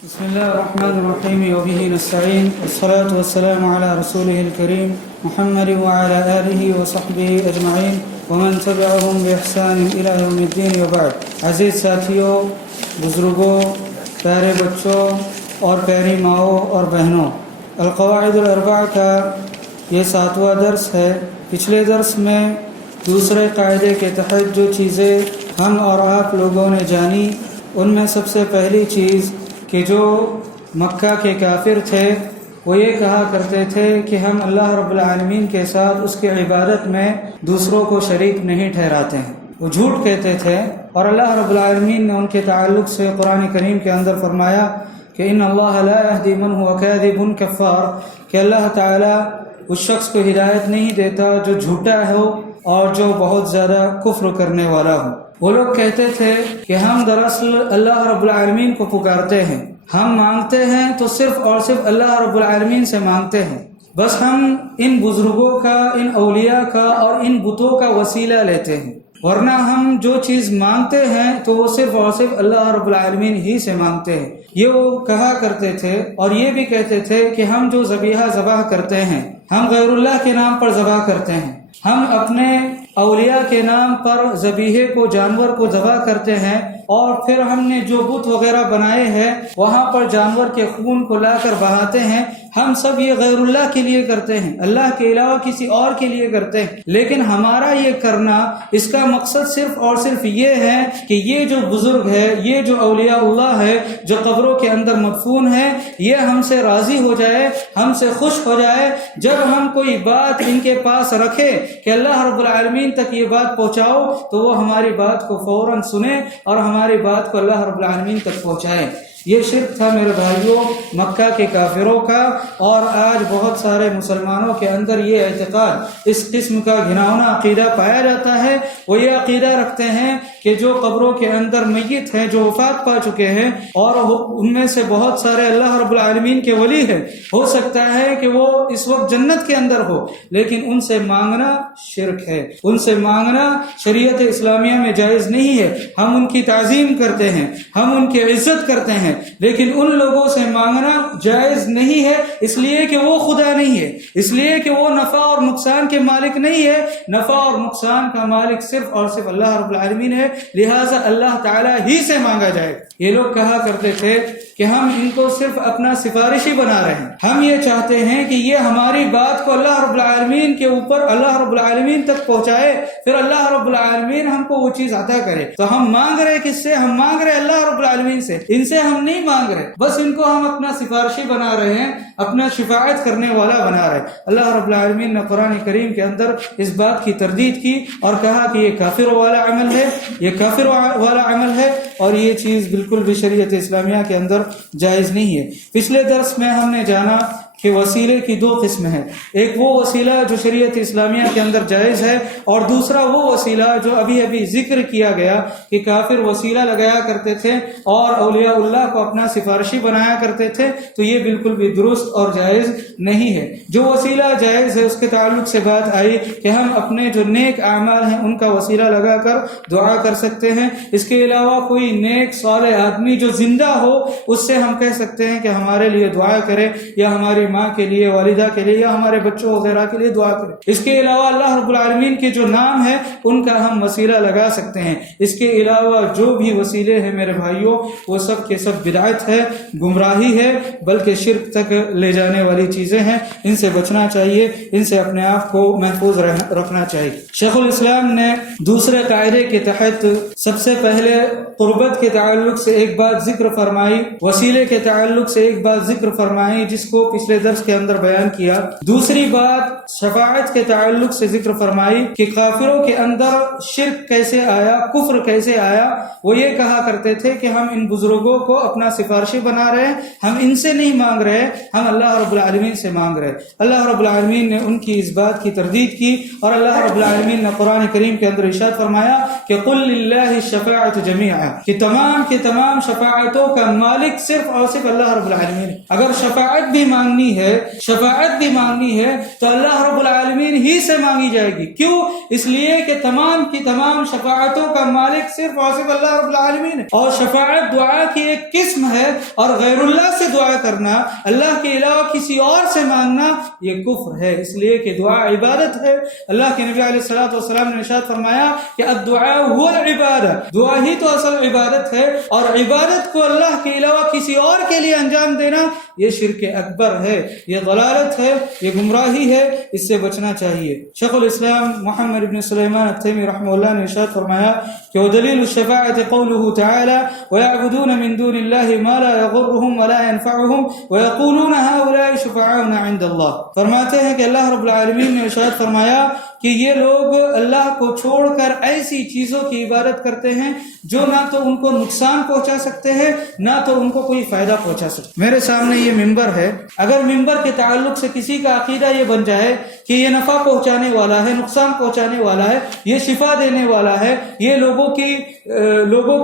بسم الله الرحمن الرحيم وبه نستعين والصلاة والسلام على رسوله الكريم محمد وعلى آله وصحبه أجمعين ومن تبعهم بإحسان إلى يوم الدين وبعد. عزیز ساتھیوں، بزرگوں، پیارے بچوں اور پیاری ماؤں اور بہنوں، القواعد الاربع کا یہ 7واں درس ہے۔ پچھلے درس میں دوسرے قاعدے کے تحت جو چیزیں ہم اور آپ لوگوں نے جانی، ان میں سب سے پہلی چیز کہ جو مکہ کے کافر تھے وہ یہ کہا کرتے تھے کہ ہم اللہ رب العالمین کے ساتھ اس کی عبادت میں دوسروں کو شریک نہیں ٹھہراتے ہیں، وہ جھوٹ کہتے تھے۔ اور اللہ رب العالمین نے ان کے تعلق سے قرآن کریم کے اندر فرمایا کہ ان اللہ لا یہدی من هو کاذب کفار، کہ اللہ تعالیٰ اس شخص کو ہدایت نہیں دیتا جو جھوٹا ہو اور جو بہت زیادہ کفر کرنے والا ہو۔ وہ لوگ کہتے تھے کہ ہم دراصل اللہ رب العالمین کو پکارتے ہیں، ہم مانگتے ہیں تو صرف اور صرف اللہ رب العالمین سے مانگتے ہیں، بس ہم ان بزرگوں کا، ان اولیاء کا اور ان بتوں کا وسیلہ لیتے ہیں، ورنہ ہم جو چیز مانگتے ہیں تو وہ صرف اور صرف اللہ رب العالمین ہی سے مانگتے ہیں۔ یہ وہ کہا کرتے تھے، اور یہ بھی کہتے تھے کہ ہم جو ذبح کرتے ہیں، ہم غیر اللہ کے نام پر ذبح کرتے ہیں، ہم اپنے اولیاء کے نام پر ذبیحے کو، جانور کو ذبح کرتے ہیں، اور پھر ہم نے جو بت وغیرہ بنائے ہیں وہاں پر جانور کے خون کو لا کر بہاتے ہیں۔ ہم سب یہ غیر اللہ کے لیے کرتے ہیں، اللہ کے علاوہ کسی اور کے لیے کرتے ہیں، لیکن ہمارا یہ کرنا، اس کا مقصد صرف اور صرف یہ ہے کہ یہ جو بزرگ ہے، یہ جو اولیاء اللہ ہے جو قبروں کے اندر مدفون ہے، یہ ہم سے راضی ہو جائے، ہم سے خوش ہو جائے۔ جب ہم کوئی بات ان کے پاس رکھے کہ اللہ رب العالمین تک یہ بات پہنچاؤ، تو وہ ہماری بات کو فوراً سنے اور ہماری بات کو اللہ رب العالمین تک پہنچائے۔ یہ شرک تھا میرے بھائیوں مکہ کے کافروں کا، اور آج بہت سارے مسلمانوں کے اندر یہ اعتقاد، اس قسم کا گھناؤنا عقیدہ پایا جاتا ہے۔ وہ یہ عقیدہ رکھتے ہیں کہ جو قبروں کے اندر میت ہیں، جو وفات پا چکے ہیں، اور ان میں سے بہت سارے اللہ رب العالمین کے ولی ہیں، ہو سکتا ہے کہ وہ اس وقت جنت کے اندر ہو، لیکن ان سے مانگنا شرک ہے، ان سے مانگنا شریعت اسلامیہ میں جائز نہیں ہے۔ ہم ان کی تعظیم کرتے ہیں، ہم ان کی عزت کرتے ہیں، لیکن ان لوگوں سے مانگنا جائز نہیں ہے، اس لیے کہ وہ خدا نہیں ہے، اس لیے کہ وہ نفع اور نقصان کے مالک نہیں ہے۔ نفع اور نقصان کا مالک صرف اور صرف اللہ رب العالمین ہے، لہٰذا اللہ تعالیٰ ہی سے مانگا جائے۔ یہ لوگ کہا کرتے تھے کہ ہم ان کو صرف اپنا سفارشی بنا رہے ہیں، ہم یہ چاہتے ہیں کہ یہ ہماری بات کو اللہ رب العالمین کے اوپر، اللہ رب العالمین تک پہنچائے، پھر اللہ رب العالمین ہم کو وہ چیز عطا کرے۔ تو ہم مانگ رہے کس سے؟ ہم مانگ رہے اللہ رب العالمین سے، ان سے ہم نہیں مانگ رہے، بس ان کو ہم اپنا سفارشی بنا رہے ہیں، اپنا شفاعت کرنے والا بنا رہے۔ اللہ رب العالمین نے قرآن کریم کے اندر اس بات کی تردید کی اور کہا کہ یہ کافر والا عمل ہے، یہ کافر والا عمل ہے، اور یہ چیز بالکل بھی شریعت اسلامیہ کے اندر جائز نہیں ہے۔ پچھلے درس میں ہم نے جانا کہ وسیلے کی 2 قسم ہیں، ایک وہ وسیلہ جو شریعت اسلامیہ کے اندر جائز ہے، اور دوسرا وہ وسیلہ جو ابھی ذکر کیا گیا کہ کافر وسیلہ لگایا کرتے تھے اور اولیاء اللہ کو اپنا سفارشی بنایا کرتے تھے، تو یہ بالکل بھی درست اور جائز نہیں ہے۔ جو وسیلہ جائز ہے اس کے تعلق سے بات آئی کہ ہم اپنے جو نیک اعمال ہیں ان کا وسیلہ لگا کر دعا کر سکتے ہیں۔ اس کے علاوہ کوئی نیک صالح آدمی جو زندہ ہو، اس سے ہم کہہ سکتے ہیں کہ ہمارے لیے دعا کرے، یا ہماری ماں کے لیے، والدہ کے لیے، یا ہمارے بچوں وغیرہ کے لیے دعا کرے۔ اس کے علاوہ اللہ رب العالمین کے جو نام ہے ان کا ہم وسیلہ لگا سکتے ہیں۔ اس کے علاوہ جو بھی وسیلے ہیں میرے بھائیوں، وہ سب کے سب بدعت ہے، گمراہی ہے، بلکہ شرک تک لے جانے والی چیزیں ہیں۔ ان سے بچنا چاہیے، ان سے اپنے آپ کو محفوظ رکھنا چاہیے۔ شیخ الاسلام نے دوسرے قاعدے کے تحت سب سے پہلے قربت کے تعلق سے ایک بات ذکر فرمائی، وسیلے کے تعلق سے ایک بات ذکر فرمائی جس کو پچھلے درس کے اندر بیان کیا۔ دوسری بات شفاعت کے تعلق سے ذکر فرمائی کہ کافروں کے اندر شرک کیسے آیا، کفر کیسے آیا۔ وہ یہ کہا کرتے تھے کہ ہم ان بزرگوں کو اپنا سفارشی بنا رہے ہیں، ہم ان سے نہیں مانگ رہے، ہم اللہ رب العالمین سے مانگ رہے۔ اللہ رب العالمین نے ان کی اس بات کی تردید کی، اور اللہ رب العالمین نے قرآن کریم کے اندر ارشاد فرمایا کہ قل للہ الشفاعۃ جمیعا، کہ تمام کی تمام شفاعتوں کا مالک صرف اور صرف اللہ رب العالمین ہے۔ اگر شفاعت بھی مانگنی مانگنی ہے، شفاعت بھی مانگنی ہے تو اللہ رب العالمین ہی سے مانگی جائے گی۔ کیوں؟ اس لیے کہ تمام کی تمام شفاعتوں کا مالک صرف اور صرف اللہ رب العالمین ہے، اور شفاعت دعا کی ایک قسم ہے، اور غیر اللہ سے دعا کرنا، اللہ کے علاوہ کسی اور سے مانگنا، یہ کفر ہے۔ اس لیے کہ دعا عبادت ہے۔ اللہ کے نبی علیہ الصلوۃ والسلام نے ارشاد فرمایا کہ الدعاء هو العبادہ، دعا ہی تو اصل عبادت ہے، اور عبادت کو اللہ کے علاوہ کسی اور کے لیے انجام دینا یہ شرک اکبر ہے، یہ ضلالت ہے، یہ گمراہی ہے، اس سے بچنا چاہیے۔ شیخ الاسلام محمد بن سلیمان التیمی رحمہ اللہ نے ارشاد فرمایا کہ ودلیل الشفاعت قوله تعالی ويعبدون من دون الله ما لا يضرهم ولا ينفعهم ويقولون هؤلاء شفعاؤنا عند الله۔ فرماتے ہیں کہ اللہ رب العالمین نے ارشاد فرمایا کہ یہ لوگ اللہ کو چھوڑ کر ایسی چیزوں کی عبادت کرتے ہیں جو نہ تو ان کو نقصان پہنچا سکتے ہیں نہ تو ان کو کوئی فائدہ پہنچا سکتے۔ میرے سامنے یہ ممبر ہے، اگر ممبر کے تعلق سے کسی کا عقیدہ یہ بن جائے کہ یہ نفع پہنچانے والا ہے، نقصان پہنچانے والا ہے، یہ شفا دینے والا ہے، یہ لوگوں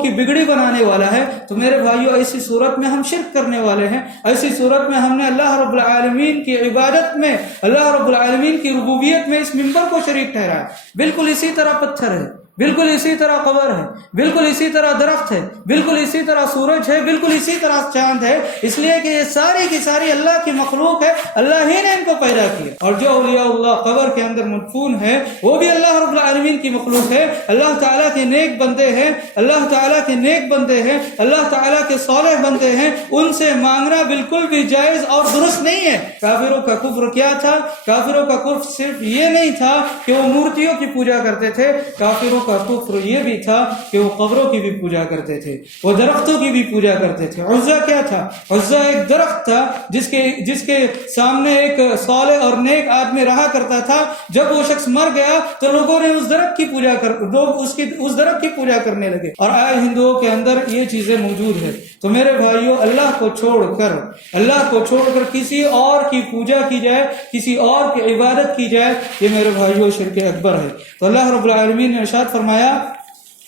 کی بگڑی بنانے والا ہے، تو میرے بھائیو ایسی صورت میں ہم شرک کرنے والے ہیں۔ ایسی صورت میں ہم نے اللہ رب العالمین کی عبادت میں، اللہ رب العالمین کی ربوبیت میں اس ممبر کو شریک ٹھہرا ہے۔ بالکل اسی طرح پتھر ہے، بالکل اسی طرح قبر ہے، بالکل اسی طرح درخت ہے، بالکل اسی طرح سورج ہے، بالکل اسی طرح چاند ہے، اس لیے کہ یہ ساری کی ساری اللہ کی مخلوق ہے، اللہ ہی نے ان کو پیدا کیا۔ اور جو اولیاء اللہ قبر کے اندر مدفون ہے وہ بھی اللہ رب العالمین کی مخلوق ہے، اللہ تعالیٰ کے نیک بندے ہیں، اللہ تعالیٰ کے نیک بندے ہیں، اللہ تعالیٰ کے صالح بندے ہیں، ان سے مانگنا بالکل بھی جائز اور درست نہیں ہے۔ کافروں کا کفر کیا تھا؟ کافروں کا کفر صرف یہ نہیں تھا کہ وہ مورتیوں کی پوجا کرتے تھے، کافروں کا کفر یہ بھی تھا کہ وہ قبروں کی بھی پوجا کرتے تھے، وہ درختوں کی بھی پوجا کرتے تھے۔ عزا کیا تھا؟ عزا ایک درخت تھا جس کے سامنے ایک صالح اور نیک آدمی رہا کرتا تھا۔ جب وہ شخص مر گیا تو لوگوں نے اس درخت کی پوجا کرنے لگے، اور آج ہندوؤں کے اندر یہ چیزیں موجود ہیں۔ تو میرے بھائیوں، اللہ کو چھوڑ کر کسی اور کی پوجا کی جائے، کسی اور کی عبادت کی جائے، یہ میرے بھائیوں شرک اکبر ہے۔ تو اللہ رب العالمین نے ارشاد فرمایا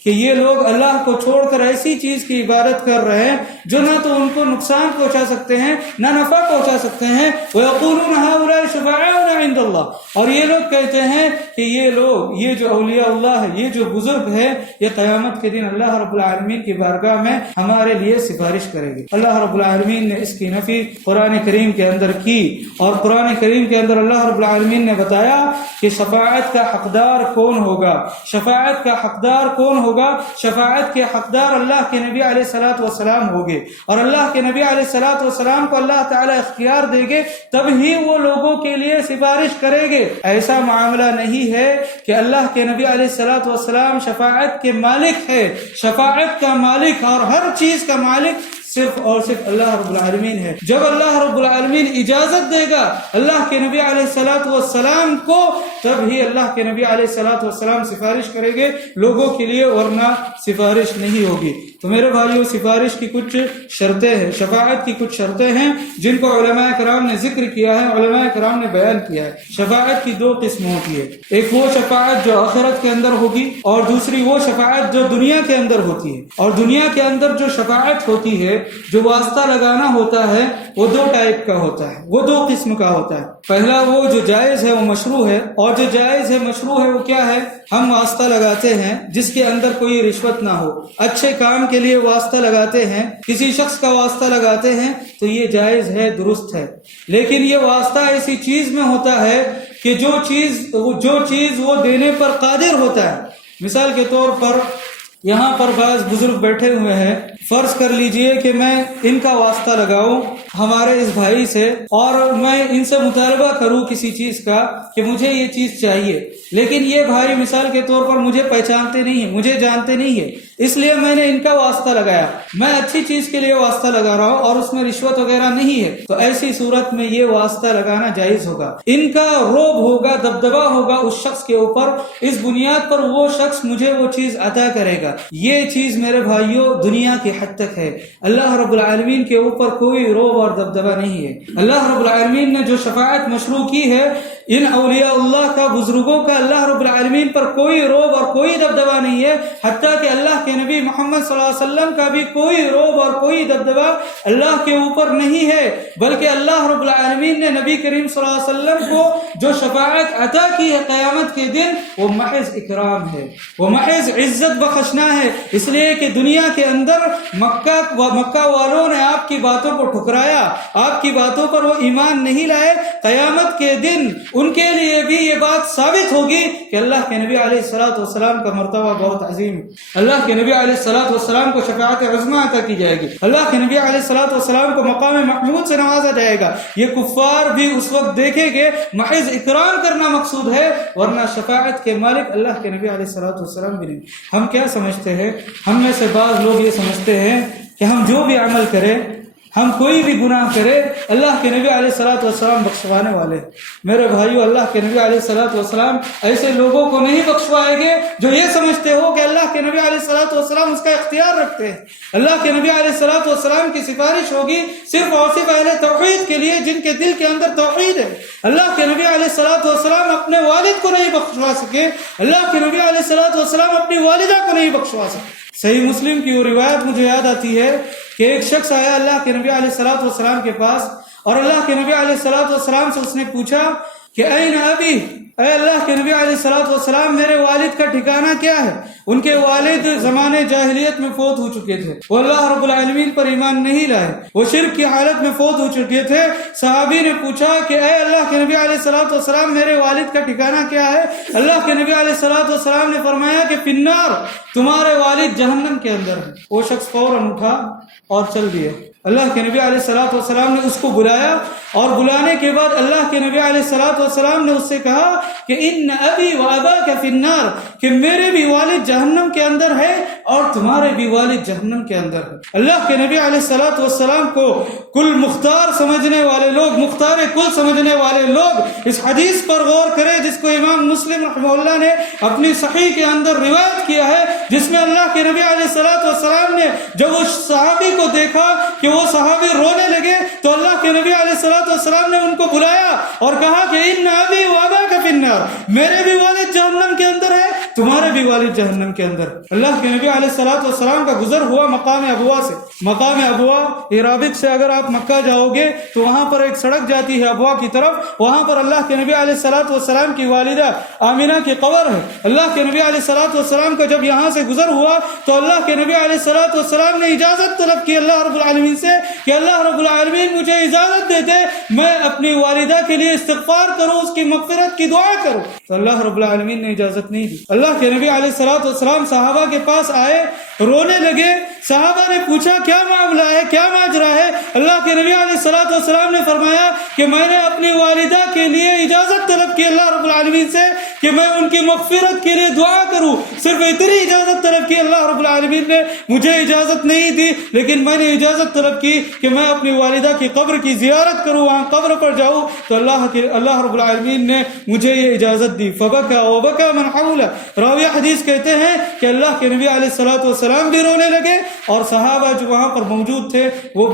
کہ یہ لوگ اللہ کو چھوڑ کر ایسی چیز کی عبادت کر رہے ہیں جو نہ تو ان کو نقصان پہنچا سکتے ہیں نہ نفع پہنچا سکتے ہیں۔ وَيَقُولُونَ هَؤُلَاءِ شُفَعَاؤُنَا عِندَ اللَّهِ، اور یہ لوگ کہتے ہیں کہ یہ جو اولیاء اللہ ہے، یہ جو بزرگ ہے، یہ قیامت کے دن اللہ رب العالمین کی بارگاہ میں ہمارے لیے سفارش کریں گے۔ اللہ رب العالمین نے اس کی نفی قرآن کریم کے اندر کی، اور قرآن کریم کے اندر اللہ رب العالمین نے بتایا کہ شفاعت کا حقدار کون ہوگا، شفاعت کا حقدار کون ہوگا۔ شفاعت کے حقدار اللہ کے نبی علیہ الصلوۃ والسلام ہوں گے، اور اللہ کے نبی علیہ الصلوۃ والسلام کو اللہ تعالی اختیار دے گے، تب ہی وہ لوگوں کے لیے سفارش کریں گے۔ ایسا معاملہ نہیں ہے کہ اللہ کے نبی علیہ الصلوۃ والسلام شفاعت کے مالک ہے، شفاعت کا مالک اور ہر چیز کا مالک صرف اور صرف اللہ رب العالمین ہے۔ جب اللہ رب العالمین اجازت دے گا اللہ کے نبی علیہ الصلوۃ والسلام کو، تب ہی اللہ کے نبی علیہ الصلوۃ والسلام سفارش کریں گے لوگوں کے لیے، ورنہ سفارش نہیں ہوگی۔ تو میرے بھائیوں، سفارش کی کچھ شرطیں ہیں، شفاعت کی کچھ شرطیں ہیں جن کو علماء کرام نے ذکر کیا ہے، علماء کرام نے بیان کیا ہے۔ شفاعت کی دو قسم ہوتی ہے، ایک وہ شفاعت جو آخرت کے اندر ہوگی، اور دوسری وہ شفاعت جو دنیا کے اندر ہوتی ہے۔ اور دنیا کے اندر جو شفاعت ہوتی ہے، جو واسطہ لگانا ہوتا ہے، وہ دو ٹائپ کا ہوتا ہے، وہ دو قسم کا ہوتا ہے۔ پہلا وہ جو جائز ہے، وہ مشروع ہے، اور جو جائز ہے مشروع ہے وہ کیا ہے؟ ہم واسطہ لگاتے ہیں جس کے اندر کوئی رشوت نہ ہو، اچھے کام کے لیے واسطہ لگاتے ہیں، کسی شخص کا واسطہ لگاتے ہیں تو یہ جائز ہے، درست ہے۔ لیکن یہ واسطہ ایسی چیز میں ہوتا ہے کہ جو چیز وہ دینے پر قادر ہوتا ہے۔ مثال کے طور پر یہاں پر بعض بزرگ بیٹھے ہوئے ہیں، فرض کر لیجئے کہ میں ان کا واسطہ لگاؤں ہمارے اس بھائی سے، اور میں ان سے مطالبہ کروں کسی چیز کا کہ مجھے یہ چیز چاہیے، لیکن یہ بھائی مثال کے طور پر مجھے پہچانتے نہیں ہیں، مجھے جانتے نہیں ہیں، اس لیے میں نے ان کا واسطہ لگایا، میں اچھی چیز کے لیے واسطہ لگا رہا ہوں اور اس میں رشوت وغیرہ نہیں ہے، تو ایسی صورت میں یہ واسطہ لگانا جائز ہوگا۔ ان کا روب ہوگا، دبدبہ ہوگا اس شخص کے اوپر، اس بنیاد پر وہ شخص مجھے وہ چیز عطا کرے گا۔ یہ چیز میرے بھائیوں دنیا کی حد تک ہے. اللہ رب العالمین کے اوپر کوئی روب اور دبدبہ نہیں ہے. اللہ رب العالمین نے جو شفاعت مشروع کی ہے ان اولیاء اللہ کا، بزرگوں کا، اللہ رب العالمین پر کوئی روب اور کوئی دبدبہ نہیں ہے. حتیٰ کہ اللہ کے نبی محمد صلی اللہ علیہ وسلم کا بھی کوئی روب اور کوئی دبدبہ اللہ کے اوپر نہیں ہے، بلکہ اللہ رب العالمین نے نبی کریم صلی اللہ علیہ وسلم کو جو شفاعت عطا کی ہے قیامت کے دن، وہ محض اکرام ہے، وہ محض عزت بخشنا ہے. اس لیے کہ دنیا کے اندر مکہ والوں نے آپ کی باتوں کو ٹھکرایا، آپ کی باتوں پر وہ ایمان نہیں لائے. قیامت کے دن ان کے لیے بھی یہ بات ثابت ہوگی کہ اللہ کے نبی علیہ الصلوۃ والسلام کا مرتبہ بہت عظیم ہے. اللہ کے نبی علیہ الصلوۃ والسلام کو شفاعت عظمیٰ عطا کی جائے گی. اللہ کے نبی علیہ الصلوۃ والسلام کو مقام محمود سے نوازا جائے گا. یہ کفار بھی اس وقت دیکھیں گے محض اکرام کرنا مقصود ہے، ورنہ شفاعت کے مالک اللہ کے نبی علیہ الصلوۃ والسلام بھی نہیں. ہم کیا سمجھتے ہیں؟ ہم میں سے بعض لوگ یہ سمجھتے ہیں کہ ہم جو بھی عمل کریں، ہم کوئی بھی گناہ کرے، اللہ کے نبی علیہ الصلوۃ والسلام بخشوانے والے. میرے بھائیو، اللہ کے نبی علیہ الصلوۃ والسلام ایسے لوگوں کو نہیں بخشوائیں گے جو یہ سمجھتے ہو کہ اللہ کے نبی علیہ الصلوۃ والسلام اس کا اختیار رکھتے ہیں. اللہ کے نبی علیہ الصلوۃ والسلام کی سفارش ہوگی صرف اور صرف اہل توحید کے لیے جن کے دل کے اندر توحید ہے. اللہ کے نبی علیہ الصلوۃ والسلام اپنے والد کو نہیں بخشوا سکے، اللہ کے نبی علیہ الصلوۃ والسلام اپنی والدہ کو نہیں بخشوا سکے. صحیح مسلم کی وہ روایت مجھے یاد آتی ہے کہ ایک شخص آیا اللہ کے نبی علیہ الصلوۃ والسلام کے پاس، اور اللہ کے نبی علیہ الصلوۃ والسلام سے اس نے پوچھا کہ این ابی، اے اللہ کے نبی علیہ الصلوۃ والسلام میرے والد کا ٹھکانہ کیا ہے؟ ان کے والد زمانے جاہلیت میں فوت ہو چکے تھے، وہ اللہ رب العالمین پر ایمان نہیں لائے، وہ شرک کی حالت میں فوت ہو چکے تھے. صحابی نے پوچھا کہ اے اللہ کے نبی علیہ الصلوۃ والسلام میرے والد کا ٹھکانہ کیا ہے؟ اللہ کے نبی علیہ الصلوۃ والسلام نے فرمایا کہ فی النار، تمہارے والد جہنم کے اندر ہے. وہ شخص فوراً اٹھا اور چل دیا. اللہ کے نبی علیہ الصلوۃ والسلام نے اس کو بلایا، اور بلانے کے بعد اللہ کے نبی علیہ الصلوۃ والسلام نے اس سے کہا کہ ان ابی و اباک فی النار، کہ میرے بھی والد جہنم کے اندر ہے اور تمہارے بھی والد جہنم کے اندر ہے. اللہ کے نبی علیہ الصلوۃ والسلام کو کل مختار سمجھنے والے لوگ، مختار کل سمجھنے والے لوگ اس حدیث پر غور کریں جس کو امام مسلم رحمہ اللہ نے اپنی صحیح کے اندر روایت کیا ہے، جس میں اللہ کے نبی علیہ الصلوۃ والسلام نے جب اس صحابی کو دیکھا کہ وہ صحابی رونے لگے تو اللہ کے نبی علیہ الصلوۃ والسلام نے ان کو بلایا اور کہا کہ ان ابی و اباک فی النار، میرے بھی والد جہنم کے اندر ہے، تمہارے بھی والد جہنم کے اندر. اللہ کے نبی علیہ الصلوۃ والسلام کا گزر ہوا مقام ابوا سے. مقام ابوا رابغ سے اگر آپ مکہ جاؤ گے تو وہاں پر ایک سڑک جاتی ہے ابوا کی طرف، وہاں پر اللہ کے نبی علیہ الصلوۃ والسلام کی والدہ آمینہ کی قبر ہے. اللہ کے نبی علیہ الصلوۃ والسلام کا جب یہاں سے گزر ہوا تو اللہ کے نبی علیہ الصلوۃ والسلام نے اجازت طلب کی اللہ رب العالمین سے کہ اللہ رب العالمین مجھے اجازت دے دے میں اپنی والدہ کے لیے استغفار کروں، اس کی مغفرت کی دعا کروں. تو اللہ رب العالمین نے اجازت نہیں دی. اللہ کے نبی علیہ الصلوۃ والسلام صحابہ کے پاس آئے، رونے لگے. صحابہ نے پوچھا کیا معاملہ ہے، کیا ماجرا ہے؟ اللہ کے نبی علیہ الصلوۃ والسلام نے فرمایا کہ میں نے اپنی والدہ کے لیے اجازت طلب کی اللہ رب العالمین سے کہ میں ان کی مغفرت کے لیے دعا کروں، صرف اتنی اجازت طلب کی. اللہ رب العالمین نے مجھے اجازت نہیں دی، لیکن میں نے اجازت طلب کی کہ میں اپنی والدہ کی قبر کی زیارت کروں، وہاں قبر پر جاؤں. تو اللہ رب العالمین نے مجھے یہ اجازت دی. فبکا وبکا من حولہ. راوی حدیث کہتے ہیں کہ اللہ کے نبی علیہ الصلوۃ والسلام بھی رونے لگے اور صحابہ جو وہاں پر موجود تھے وہ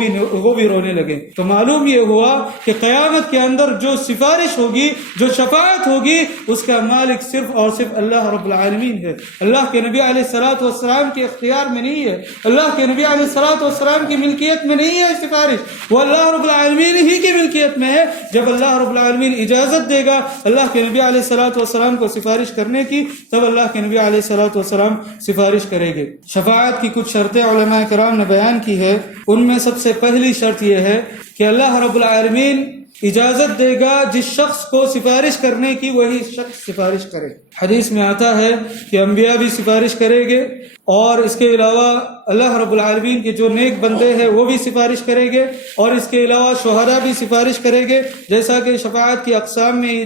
بھی رونے لگے. تو معلوم یہ ہوا کہ قیامت کے اندر جو سفارش ہوگی، جو شفاعت ہوگی، اس کا مالک صرف اور صرف اللہ رب العالمین ہے. اللہ کے نبی علیہ الصلوۃ والسلام کے اختیار میں نہیں ہے، اللہ کے نبی علیہ الصلوۃ والسلام کی ملکیت میں نہیں ہے سفارش، وہ اللہ رب العالمین ہی کی ملکیت میں ہے. جب اللہ رب العالمین اجازت دے گا اللہ کے نبی علیہ الصلوۃ والسلام کو سفارش کرنے کی، تب اللہ کے نبی علیہ الصلوۃ والسلام سفارش کریں گے. شفاعت کی کچھ شرطیں علماء کرام نے بیان کی ہے. ان میں سب سے پہلی شرط یہ ہے کہ اللہ رب العالمین اجازت دے گا جس شخص کو سفارش کرنے کی، وہی شخص سفارش کرے. حدیث میں آتا ہے کہ انبیاء بھی سفارش کریں گے، اور اس کے علاوہ اللہ رب العالمین کے جو نیک بندے ہیں وہ بھی سفارش کریں گے، اور اس کے علاوہ شہداء بھی سفارش کریں گے. جیسا کہ شفاعت کی اقسام میں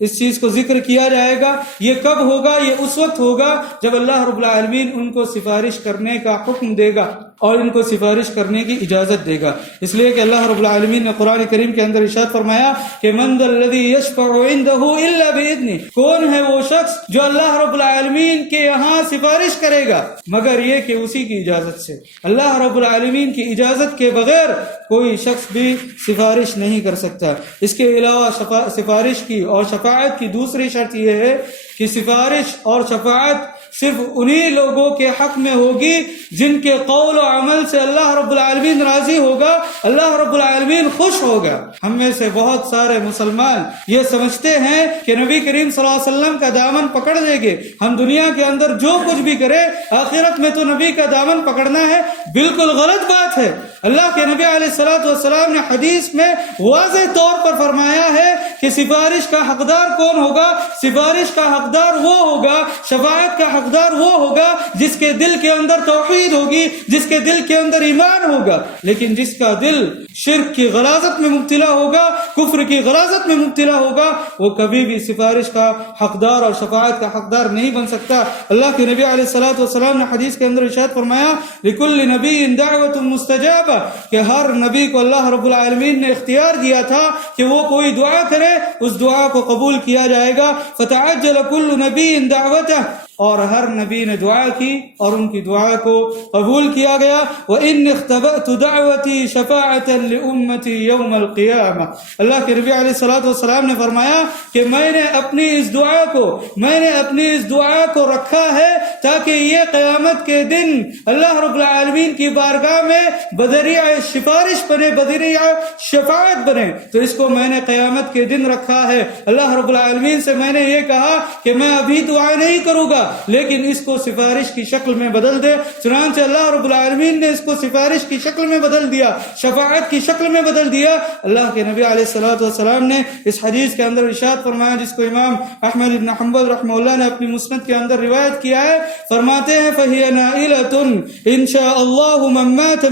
اس چیز کو ذکر کیا جائے گا. یہ کب ہوگا؟ یہ اس وقت ہوگا جب اللہ رب العالمین ان کو سفارش کرنے کا حکم دے گا اور ان کو سفارش کرنے کی اجازت دے گا. اس لیے کہ اللہ رب العالمین نے قرآن کریم کے اندر ارشاد فرمایا کہ من ذا الذی یشفع عنده الا باذنہ، کون ہے وہ شخص جو اللہ رب العالمین کے یہاں سفارش کرے گا مگر یہ کہ اسی کی اجازت سے. اللہ رب العالمین کی اجازت کے بغیر کوئی شخص بھی سفارش نہیں کر سکتا. اس کے علاوہ سفارش کی اور شفاعت کی دوسری شرط یہ ہے کہ سفارش اور شفاعت صرف انہی لوگوں کے حق میں ہوگی جن کے قول و عمل سے اللہ رب العالمین راضی ہوگا, اللہ رب العالمین خوش ہوگا. ہم میں سے بہت سارے مسلمان یہ سمجھتے ہیں کہ نبی کریم صلی اللہ علیہ وسلم کا دامن پکڑ لیں گے, ہم دنیا کے اندر جو کچھ بھی کرے آخرت میں تو نبی کا دامن پکڑنا ہے. بالکل غلط بات ہے. اللہ کے نبی علیہ الصلوۃ والسلام نے حدیث میں واضح طور پر فرمایا ہے کہ سفارش کا حقدار کون ہوگا. سفارش کا حقدار وہ ہوگا, شفاعت کا حقدار وہ ہوگا جس کے دل کے اندر توحید ہوگی, جس کے دل کے اندر ایمان ہوگا. لیکن جس کا دل شرک کی غلاظت میں مبتلا ہوگا, کفر کی غلاظت میں مبتلا ہوگا, وہ کبھی بھی سفارش کا حقدار اور شفاعت کا حقدار نہیں بن سکتا. اللہ کے نبی علیہ الصلوۃ والسلام نے حدیث کے اندر ارشاد فرمایا لکل نبی دعوت مستجابہ, کہ ہر نبی کو اللہ رب العالمین نے اختیار دیا تھا کہ وہ کوئی دعا کرے اس دعا کو قبول کیا جائے گا. فتعجل کل نبی دعوتہ, اور ہر نبی نے دعا کی اور ان کی دعا کو قبول کیا گیا. وَإِنِّ اخْتَبَأْتُ دَعْوَتِي شَفَاعَةً لِأُمَّتِي يَوْمَ الْقِيَامَةِ, اللہ کے نبی علیہ الصلوۃ والسلام نے فرمایا کہ میں نے اپنی اس دعا کو رکھا ہے تاکہ یہ قیامت کے دن اللہ رب العالمین کی بارگاہ میں بذریعہ سفارش بنے, بذریعہ شفاعت بنے. تو اس کو میں نے قیامت کے دن رکھا ہے. اللہ رب العالمین سے میں نے یہ کہا کہ میں ابھی دعا نہیں کروں گا لیکن اس کو سفارش کی شکل میں بدل دے. چنانچہ اللہ رب العالمین نے اس کو سفارش کی شکل میں بدل دیا, شفاعت کی شکل میں بدل دیا. اللہ کے نبی علیہ الصلوۃ والسلام نے اس حدیث کے اندر ارشاد فرمایا جس کو امام احمد بن حنبل رحمہ اللہ نے اپنی مسند کے اندر روایت کیا ہے. فرماتے ہیں فَهِيَ نَائِلَةٌ إِن شَاءَ اللَّهُ مَن مَّاتَ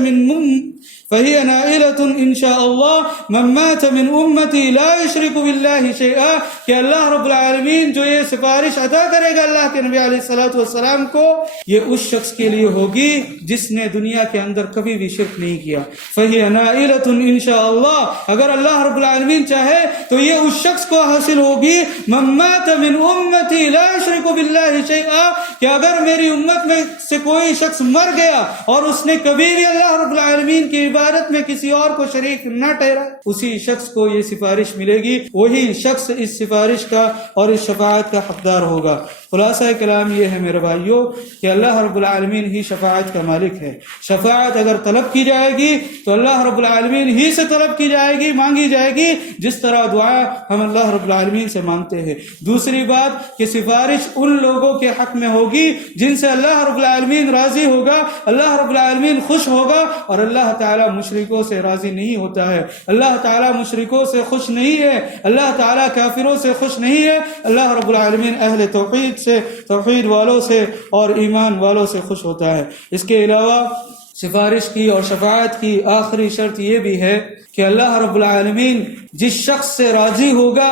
فهي نائلة إن شاء الله من مات من أمتي لا يشرك بالله شيئا, کہ اللہ رب العالمین جو یہ سفارش عطا کرے گا اللہ کے نبی علیہ الصلوۃ والسلام کو, یہ اس شخص کے لیے ہوگی جس نے دنیا کے اندر کبھی بھی شرک نہیں کیا. فهي نائلة إن شاء الله, اگر اللہ رب العالمین چاہے تو یہ اس شخص کو حاصل ہوگی من مات من أمتي لا يشرك بالله شيئا, کہ اگر میری امت میں سے کوئی شخص مر گیا اور اس نے کبھی بھی اللہ رب العالمین کی عبادت میں کسی اور کو شریک نہ ٹھہرا, اسی شخص کو یہ سفارش ملے گی, وہی شخص اس سفارش کا اور اس شفاعت کا حقدار ہوگا. خلاصہ کلام یہ ہے میرے بھائیوں کہ اللہ رب العالمین ہی شفاعت کا مالک ہے. شفاعت اگر طلب کی جائے گی تو اللہ رب العالمین ہی سے طلب کی جائے گی, مانگی جائے گی جس طرح دعا ہم اللہ رب العالمین سے مانگتے ہیں. دوسری بات کہ سفارش ان لوگوں کے حق میں ہوگی جن سے اللہ رب العالمین راضی ہوگا, اللہ رب العالمین خوش ہوگا, اور اللہ تعالیٰ مشرکوں سے راضی نہیں ہوتا ہے. اللہ تعالیٰ مشرکوں سے خوش نہیں ہے, اللہ تعالیٰ کافروں سے خوش نہیں ہے. اللہ رب العالمین اہل توحید والوں سے اور ایمان والوں سے خوش ہوتا ہے. اس کے علاوہ سفارش کی اور شفاعت کی آخری شرط یہ بھی ہے کہ اللہ رب العالمین جس شخص سے راضی ہوگا,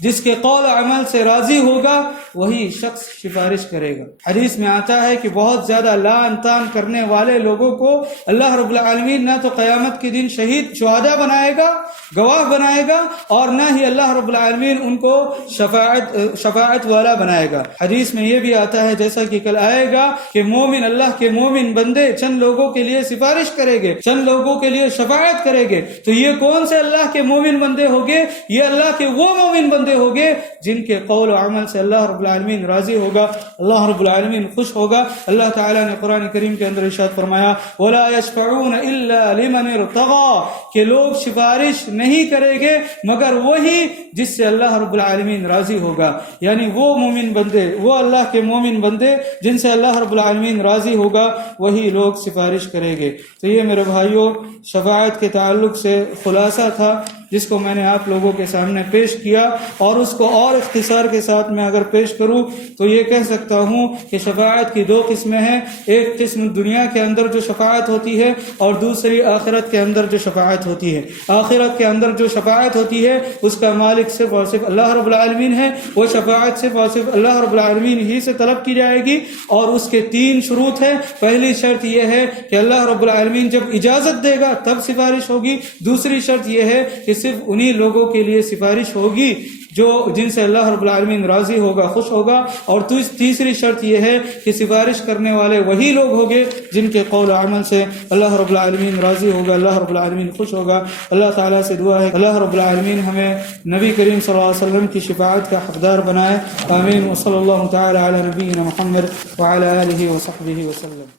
جس کے قول عمل سے راضی ہوگا, وہی شخص سفارش کرے گا. حدیث میں آتا ہے کہ بہت زیادہ لعن طعن کرنے والے لوگوں کو اللہ رب العالمین نہ تو قیامت کے دن شہداء بنائے گا, گواہ بنائے گا, اور نہ ہی اللہ رب العالمین ان کو شفاعت والا بنائے گا. حدیث میں یہ بھی آتا ہے جیسا کہ کل آئے گا کہ مومن, اللہ کے مومن بندے چند لوگوں کے لیے سفارش کریں گے, چند لوگوں کے لیے شفاعت کریں گے. تو یہ کون سے اللہ کے مومن بندے ہوگے؟ یہ اللہ کے وہ مومن بندے ہوگے جن کے قول و عمل سے اللہ رب العالمین راضی ہوگا, اللہ رب العالمین خوش ہوگا. اللہ تعالیٰ نے قرآن کریم کے اندر ارشاد فرمایا وَلَا يَشْفَعُونَ إِلَّا لِمَنِ ارْتَضَىٰ, کہ لوگ سفارش نہیں کریں گے مگر وہی جس سے اللہ رب العالمین راضی ہوگا. یعنی وہ مومن بندے, وہ اللہ کے مومن بندے جن سے اللہ رب العالمین راضی ہوگا, وہی لوگ سفارش کریں گے. تو یہ میرے بھائیوں شفاعت کے تعلق سے خلاصہ تھا جس کو میں نے آپ لوگوں کے سامنے پیش کیا, اور اس کو اور اختصار کے ساتھ میں اگر پیش کروں تو یہ کہہ سکتا ہوں کہ شفاعت کی دو قسمیں ہیں. ایک قسم دنیا کے اندر جو شفاعت ہوتی ہے اور دوسری آخرت کے اندر جو شفاعت ہوتی ہے. آخرت کے اندر جو شفاعت ہوتی ہے اس کا مالک صرف اور صرف اللہ رب العالمین ہے. وہ شفاعت صرف اور صرف اللہ رب العالمین ہی سے طلب کی جائے گی, اور اس کے 3 شروط ہیں. پہلی شرط یہ ہے کہ اللہ رب العالمین جب اجازت دے گا تب سفارش ہوگی. دوسری شرط یہ ہے کہ صرف انہی لوگوں کے لیے سفارش ہوگی جن سے اللہ رب العالمین راضی ہوگا، خوش ہوگا. اور تیسری شرط یہ ہے کہ سفارش کرنے والے وہی لوگ ہوں گے جن کے قول و عمل سے اللہ رب العالمین راضی ہوگا، اللہ رب العالمین خوش ہوگا. اللہ تعالیٰ سے دعا ہے اللہ رب العالمین ہمیں نبی کریم صلی اللہ علیہ وسلم کی شفاعت کا حقدار بنائے. آمین. وصلی اللہ تعالی علی نبینا محمد وعلی آلہ وصحبہ وسلم.